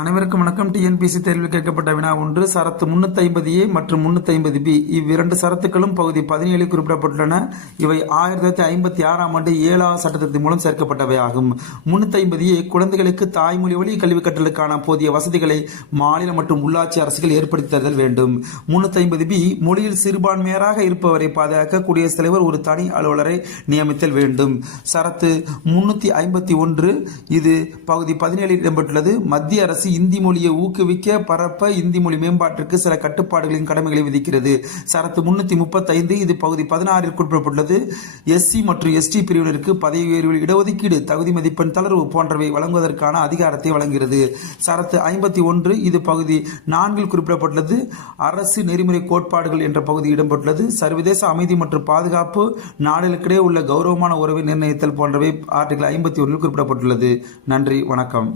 அனைவருக்கும் வணக்கம். டிஎன்பிசி தேர்வில் கேட்கப்பட்ட வினா ஒன்று. சரத்து 350A மற்றும் 350B இவ்விரண்டு சரத்துக்களும் பகுதி 17 குறிப்பிடப்பட்டுள்ளன. இவை 1956ஆம் ஆண்டு 7வது சட்டத்திட்டத்தின் மூலம் சேர்க்கப்பட்டவை ஆகும். 350A குழந்தைகளுக்கு தாய்மொழி வழி கல்வி கற்றலுக்கான போதிய வசதிகளை மாநில மற்றும் உள்ளாட்சி அரசுகள் ஏற்படுத்தி தருதல் வேண்டும். 350B மொழியில் சிறுபான்மையராக இருப்பவரை பாதுகாக்க குடியரசுத் தலைவர் ஒரு தனி அலுவலரை நியமித்தல் வேண்டும். சரத்து 351 இது பகுதி 17 இடம்பெற்றுள்ளது. மத்திய அரசு இந்தி மொழியை ஊக்குவிக்க பரப்ப இந்தி மொழி மேம்பாட்டிற்கு சில கட்டுப்பாடுகளின் கடமைகளை விதிக்கிறது. சரத்து 335 இது பகுதி 16 குறிப்பிடப்பட்டுள்ளது. எஸ்சி மற்றும் எஸ்டி பிரிவினருக்கு பதவி உயர்வில் இடஒதுக்கீடு, தகுதி மதிப்பெண் தளர்வு போன்றவை வழங்குவதற்கான அதிகாரத்தை வழங்குகிறது. சரத்து 51 இது பகுதி 4 குறிப்பிடப்பட்டுள்ளது. அரசு நெறிமுறை கோட்பாடுகள் என்ற பகுதி இடம்பெற்றுள்ளது. சர்வதேச அமைதி மற்றும் பாதுகாப்பு, நாடுகளுக்கிடையே உள்ள கௌரவமான உறவை நிர்ணயித்தல் போன்றவை ஆர்டிகிள் 51 குறிப்பிடப்பட்டுள்ளது. நன்றி, வணக்கம்.